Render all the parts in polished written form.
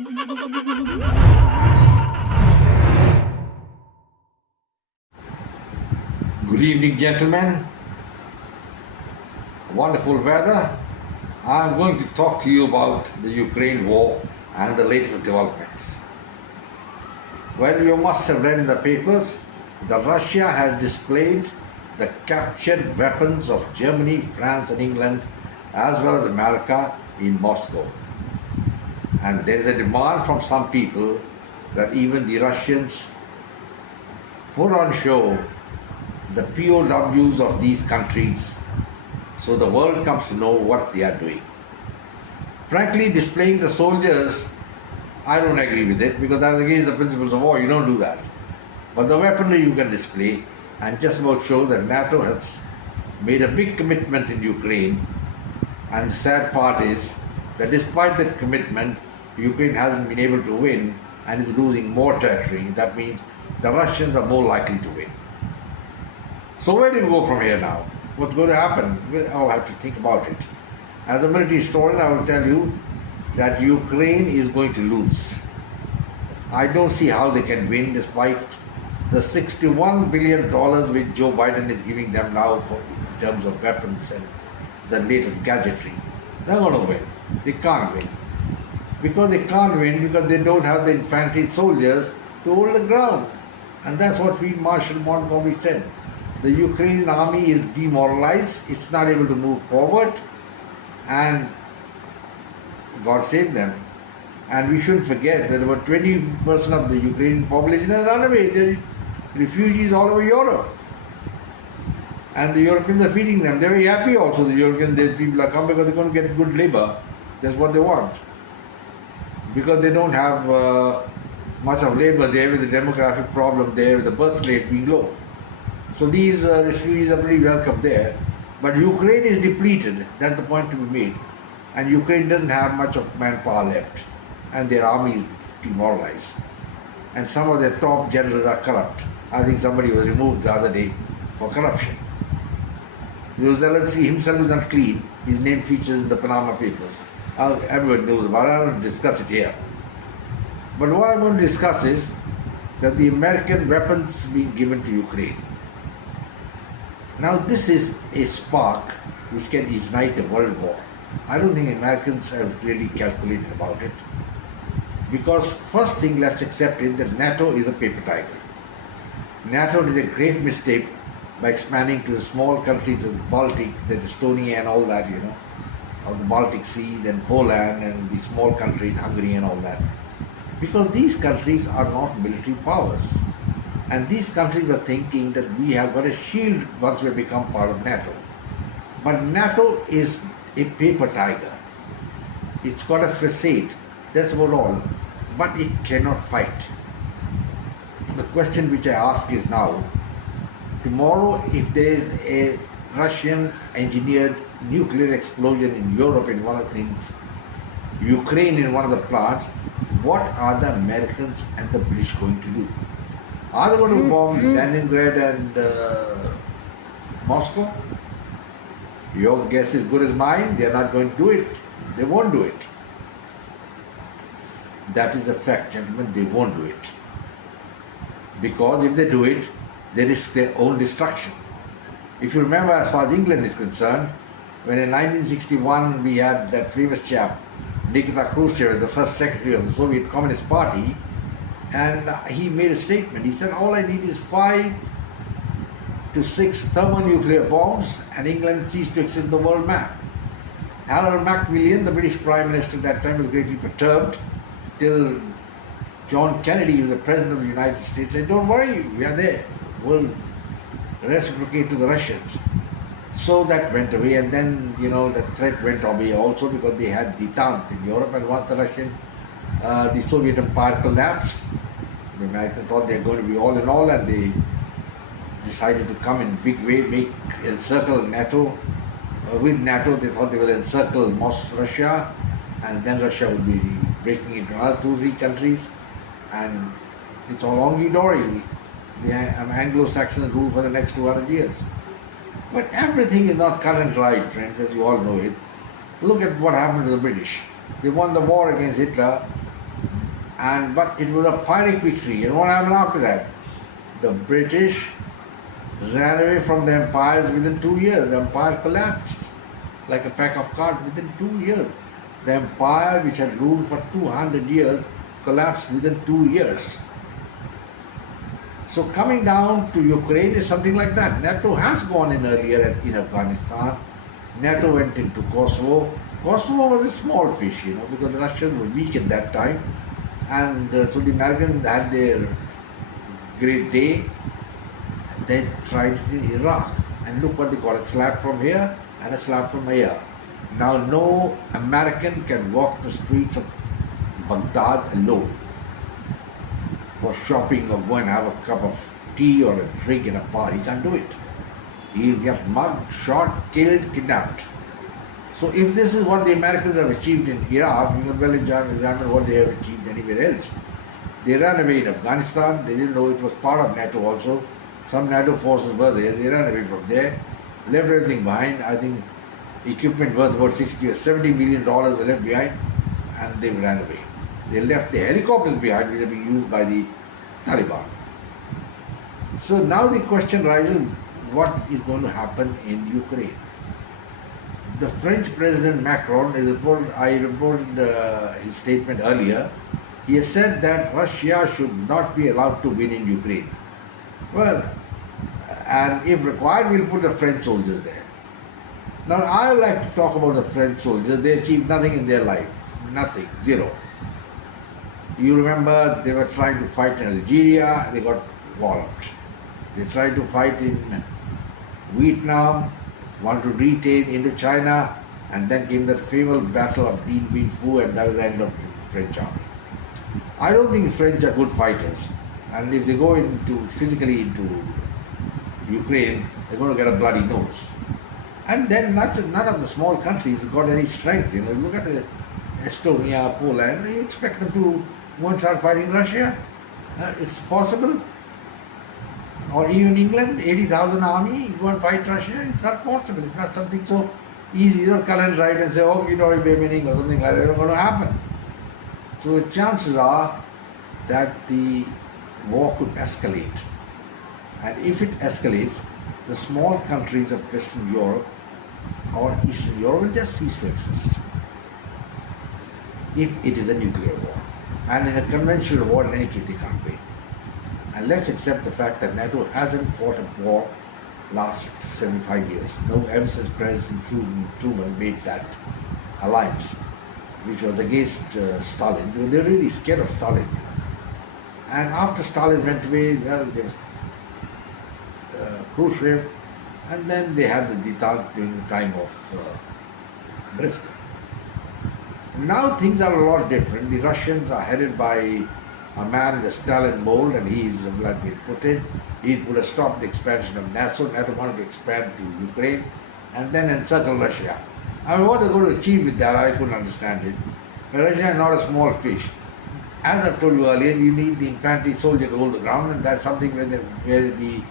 Good evening, gentlemen. Wonderful weather. I'm going to talk to you about the Ukraine war and the latest developments. Well, you must have read in the papers that Russia has displayed the captured weapons of Germany, France and England as well as America in Moscow. And there is a demand from some people that even the Russians put on show the POWs of these countries so the world comes to know what they are doing. Frankly, displaying the soldiers, I don't agree with it because that's against the principles of war. You don't do that. But the weaponry you can display and just about show that NATO has made a big commitment in Ukraine. And the sad part is that despite that commitment, Ukraine hasn't been able to win and is losing more territory. That means the Russians are more likely to win. So where do we go from here now? What's going to happen? I'll have to think about it. As a military historian, I will tell you that Ukraine is going to lose. I don't see how they can win despite the $61 billion which Joe Biden is giving them now in terms of weapons and the latest gadgetry. They're going to win. They can't win. Because they can't win because they don't have the infantry soldiers to hold the ground. And that's what Field Marshal Montgomery said. The Ukrainian army is demoralized, it's not able to move forward, and God save them. And we shouldn't forget that about 20% of the Ukrainian population has run away. They're refugees all over Europe. And the Europeans are feeding them. They're very happy also, the European people are coming because they're going to get good labor. That's what they want. Because they don't have much of labor there with the demographic problem there, with the birth rate being low. So these refugees are pretty welcome there. But Ukraine is depleted, that's the point to be made. And Ukraine doesn't have much of manpower left. And their army is demoralized. And some of their top generals are corrupt. I think somebody was removed the other day for corruption. Zelensky himself is not clean. His name features in the Panama Papers. Everyone knows about it. I don't discuss it here. But what I'm going to discuss is that the American weapons being given to Ukraine. Now this is a spark which can ignite a world war. I don't think Americans have really calculated about it. Because first thing, let's accept it that NATO is a paper tiger. NATO did a great mistake by expanding to the small countries of the Baltic, the Estonia and all that, of the Baltic Sea, then Poland and the small countries, Hungary and all that. Because these countries are not military powers. And these countries were thinking that we have got a shield once we become part of NATO. But NATO is a paper tiger. It's got a facade, that's about all. But it cannot fight. The question which I ask is now, tomorrow if there is a Russian engineered nuclear explosion in Europe in Ukraine in one of the plants, what are the Americans and the British going to do? Are they going to bomb Leningrad and Moscow? Your guess is good as mine. They are not going to do it. They won't do it. That is a fact, gentlemen. They won't do it. Because if they do it, they risk their own destruction. If you remember, as far as England is concerned, when in 1961 we had that famous chap, Nikita Khrushchev, the first secretary of the Soviet Communist Party, and he made a statement. He said, all I need is 5 to 6 thermonuclear bombs and England ceased to exist in the world map. Harold Macmillan, the British Prime Minister at that time, was greatly perturbed till John Kennedy, who was the President of the United States, said, don't worry, we are there. We'll reciprocate to the Russians. So that went away, and then, the threat went away also because they had detente in Europe, and once the Soviet Empire collapsed, the Americans thought they were going to be all in all, and they decided to come in big way, encircle NATO. With NATO, they thought they will encircle Russia, and then Russia would be breaking into another 2-3 countries, and it's all honky-dory. The Anglo-Saxons rule for the next 200 years. But everything is not cut and dried, friends, as you all know it. Look at what happened to the British. They won the war against Hitler But it was a Pyrrhic victory. And what happened after that? The British ran away from the empires within 2 years. The empire collapsed like a pack of cards within 2 years. The empire which had ruled for 200 years collapsed within 2 years. So coming down to Ukraine is something like that. NATO has gone in earlier in Afghanistan. NATO went into Kosovo. Kosovo was a small fish, because the Russians were weak at that time. And so the Americans had their great day. They tried it in Iraq. And look what they got, a slap from here and a slap from here. Now no American can walk the streets of Baghdad alone for shopping or go and have a cup of tea or a drink in a bar. He can't do it. He'll get mugged, shot, killed, kidnapped. So if this is what the Americans have achieved in Iraq, you can well examine what they have achieved anywhere else. They ran away in Afghanistan. They didn't know it was part of NATO also. Some NATO forces were there. They ran away from there, left everything behind. I think equipment worth about $60 or $70 million were left behind, and they ran away. They left the helicopters behind, which are being used by the Taliban. So now the question rises, what is going to happen in Ukraine? The French President Macron, I reported his statement earlier, he had said that Russia should not be allowed to win in Ukraine. Well, and if required, we'll put the French soldiers there. Now, I like to talk about the French soldiers. They achieved nothing in their life. Nothing. Zero. You remember they were trying to fight in Algeria, they got walloped. They tried to fight in Vietnam, wanted to retain Indochina, and then came that famous battle of Dien Bien Phu, and that was the end of the French army. I don't think French are good fighters, and if they go physically into Ukraine, they're going to get a bloody nose. And then none of the small countries have got any strength. Look at Estonia, Poland, you expect them to go and start fighting Russia? It's possible. Or even England, 80,000 army, go and fight Russia? It's not possible. It's not something so easy. You don't cut and write and say, oh, meaning or something like that. It's not going to happen. So the chances are that the war could escalate. And if it escalates, the small countries of Western Europe or Eastern Europe will just cease to exist. If it is a nuclear war. And in a conventional war, in any case, they can't win. And let's accept the fact that NATO hasn't fought a war last 75 years. No, ever since President Truman made that alliance, which was against Stalin. They were really scared of Stalin. And after Stalin went away, well, there was Khrushchev, and then they had the detente during the time of Brezhnev. Now things are a lot different. The Russians are headed by a man, the Stalin mold, and he is Vladimir Putin. He put a stop to the expansion of NATO. NATO wanted to expand to Ukraine and then encircle Russia. I mean, what they're going to achieve with that, I couldn't understand it. But Russia is not a small fish. As I've told you earlier, you need the infantry soldier to hold the ground, and that's something where the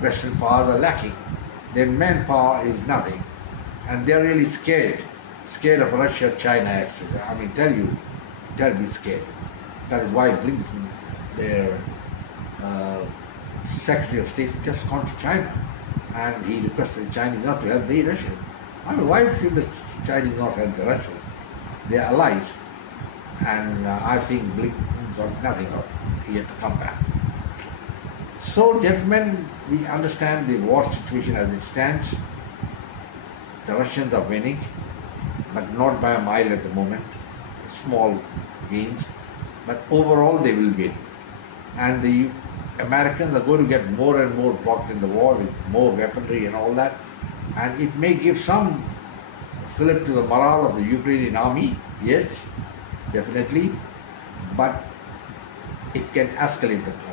Western powers are lacking. Their manpower is nothing, and they're really scared of Russia-China axis. I mean, terribly scared. That is why Blinken, their Secretary of State, just gone to China, and he requested the Chinese not to help the Russians. I mean, why should the Chinese not help the Russians? They are allies, and I think Blinken got nothing out. He had to come back. So, gentlemen, we understand the war situation as it stands. The Russians are winning, but not by a mile at the moment. Small gains, but overall they will win. And the Americans are going to get more and more blocked in the war with more weaponry and all that. And it may give some fillip to the morale of the Ukrainian army, yes, definitely, but it can escalate the conflict.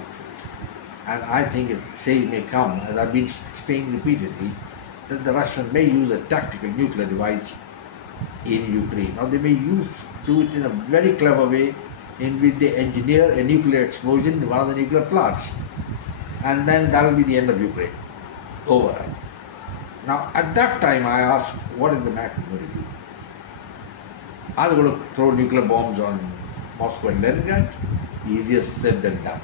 And I think it may come, as I've been saying repeatedly, that the Russians may use a tactical nuclear device in Ukraine, or they may do it in a very clever way in which they engineer a nuclear explosion in one of the nuclear plants, and then that will be the end of Ukraine. Over. Now, at that time, I asked, what is the Americans going to do? Are they going to throw nuclear bombs on Moscow and Leningrad, easier said than done.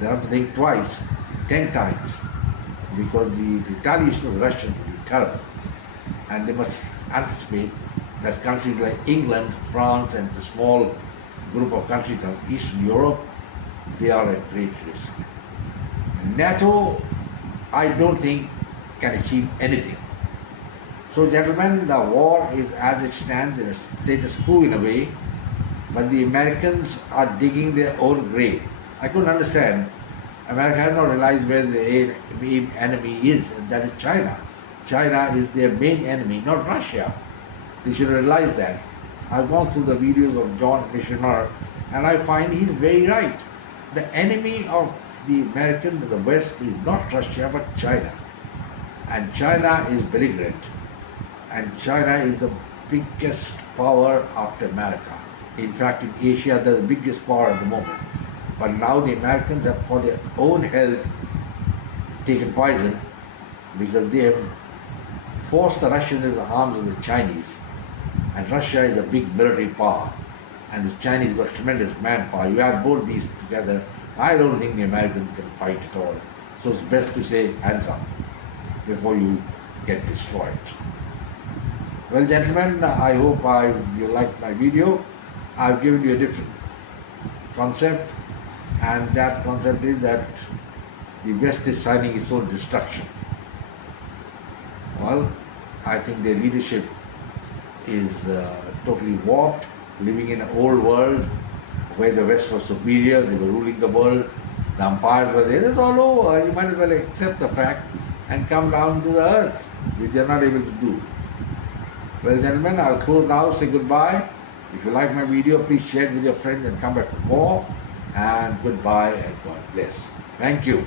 They have to think twice, 10 times, because the retaliation of the Russians will be terrible. And they must anticipate that countries like England, France, and the small group of countries of Eastern Europe, they are at great risk. NATO, I don't think, can achieve anything. So, gentlemen, the war is as it stands in a status quo in a way, but the Americans are digging their own grave. I couldn't understand. America has not realized where the main enemy is, and that is China. China is their main enemy, not Russia. They should realize that. I've gone through the videos of John Missioner, and I find he's very right. The enemy of the Americans and the West is not Russia, but China. And China is belligerent. And China is the biggest power after America. In fact, in Asia, they're the biggest power at the moment. But now the Americans have, for their own health, taken poison because they have forced the Russians into the arms of the Chinese. And Russia is a big military power. And the Chinese got tremendous manpower. You add both these together, I don't think the Americans can fight at all. So it's best to say hands up before you get destroyed. Well, gentlemen, I hope you liked my video. I've given you a different concept, and that concept is that the West is signing its own destruction. Well, I think their leadership is totally warped, living in an old world where the West was superior, they were ruling the world, the empires were there. It's all over. You might as well accept the fact and come down to the earth, which they are not able to do. Well, gentlemen, I'll close now, say goodbye. If you like my video, please share it with your friends and come back for more. And goodbye and God bless. Thank you.